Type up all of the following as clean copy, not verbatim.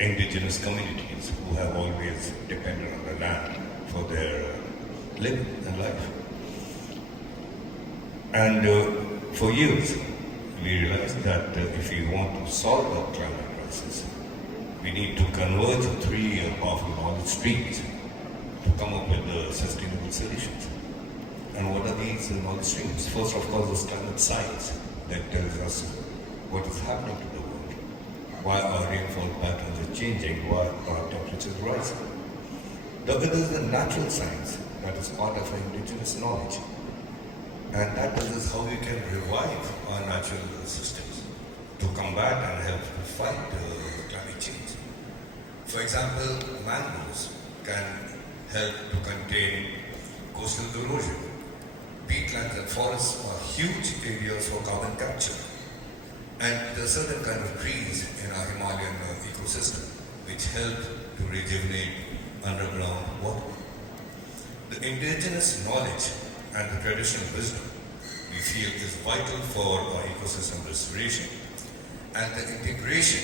indigenous communities who have always depended on the land for their living and life. And for years, we realized that if we want to solve the climate crisis, we need to converge three powerful knowledge streams to come up with sustainable solutions. And what are these knowledge streams? First, of course, is climate science that tells us what is happening to the world, why our rainfall patterns are changing, why our temperatures are rising. The other is the natural science that is part of our indigenous knowledge. And that tells us how we can revive our natural systems to combat and help to fight climate change. For example, mangroves can help to contain coastal erosion. Peatlands and forests are huge areas for carbon capture. And there are certain kind of trees in our Himalayan ecosystem which help to rejuvenate underground water. The indigenous knowledge and the traditional wisdom we feel is vital for our ecosystem restoration, and the integration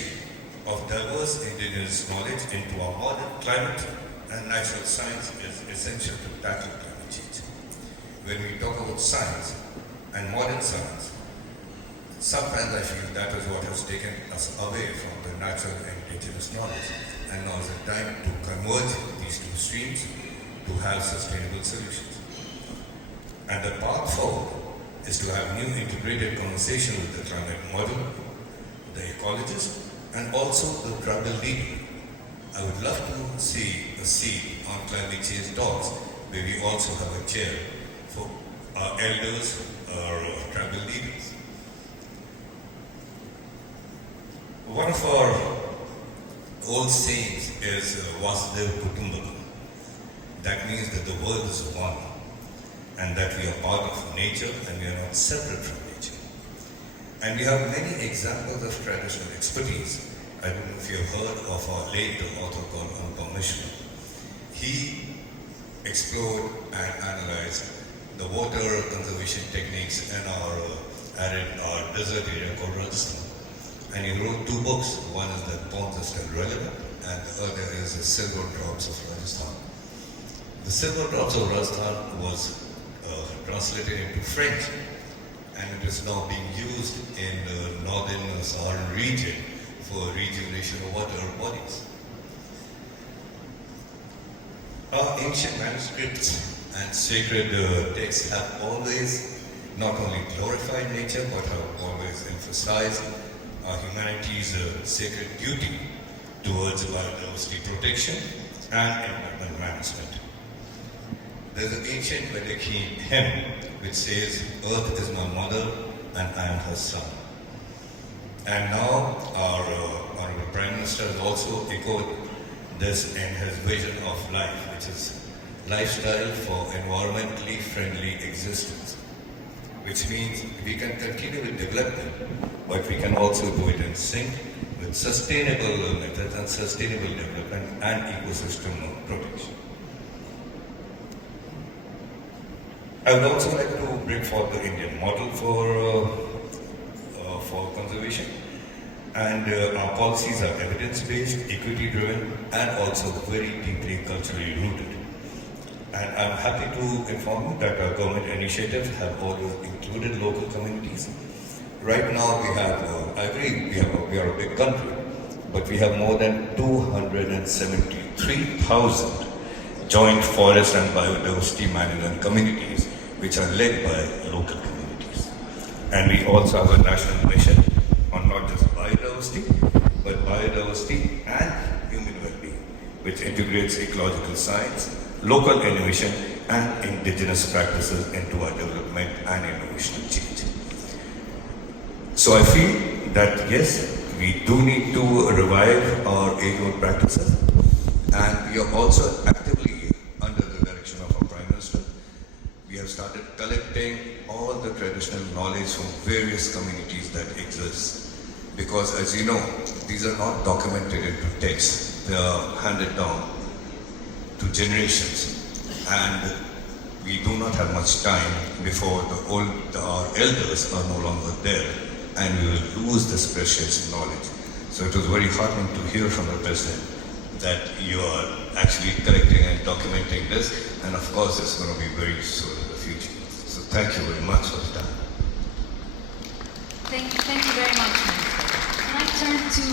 of diverse indigenous knowledge into our modern climate and natural science is essential to tackle climate change. When we talk about science and modern science, sometimes I feel that is what has taken us away from the natural and indigenous knowledge, and now is the time to converge these two streams to have sustainable solutions. And the path forward is to have new integrated conversation with the climate model, the ecologist, and also the tribal leader. I would love to see a seat on climate change talks where we also have a chair for our elders or tribal leaders. One of our old sayings is Vasudeva Kutumbakam. That means that the world is one, and that we are part of nature and we are not separate from nature. And we have many examples of traditional expertise. I don't know if you have heard of our late author called Anupam Mishra. He explored and analyzed the water conservation techniques in our desert area called Rajasthan. And he wrote two books. One is that Ponds are still relevant, and the other is the Silver Drops of Rajasthan. The Silver Drops of Rajasthan was translated into French, and it is now being used in the northern Saharan region for rejuvenation of water bodies. Our ancient manuscripts and sacred texts have always not only glorified nature, but have always emphasized our humanity's sacred duty towards biodiversity protection and environment management. There's an ancient Vedic hymn which says, "Earth is my mother and I am her son." And now our Honorable Prime Minister has also echoed this in his vision of life, which is lifestyle for environmentally friendly existence, which means we can continue with development, but we can also do it in sync with sustainable methods and sustainable development and ecosystem protection. I would also like to bring forth the Indian model for conservation. And our policies are evidence-based, equity-driven, and also very deeply culturally rooted. And I'm happy to inform you that our government initiatives have always included local communities. Right now we have, I agree, we are a big country, but we have more than 273,000 joint forest and biodiversity management communities, which are led by local communities. And we also have a national mission on not just biodiversity, but biodiversity and human well-being, which integrates ecological science, local innovation, and indigenous practices into our development and innovation change. So I feel that yes, we do need to revive our age-old practices, and we are also actively under the direction of our Prime Minister. We have started collecting all the traditional knowledge from various communities that exist. Because as you know, these are not documented into text. They are handed down to generations. And we do not have much time before our elders are no longer there, and we will lose this precious knowledge. So it was very heartening to hear from the President that you are actually collecting and documenting this, and of course it's going to be very soon in the future. So thank you very much for the time. Thank you very much, Minister. Can I turn to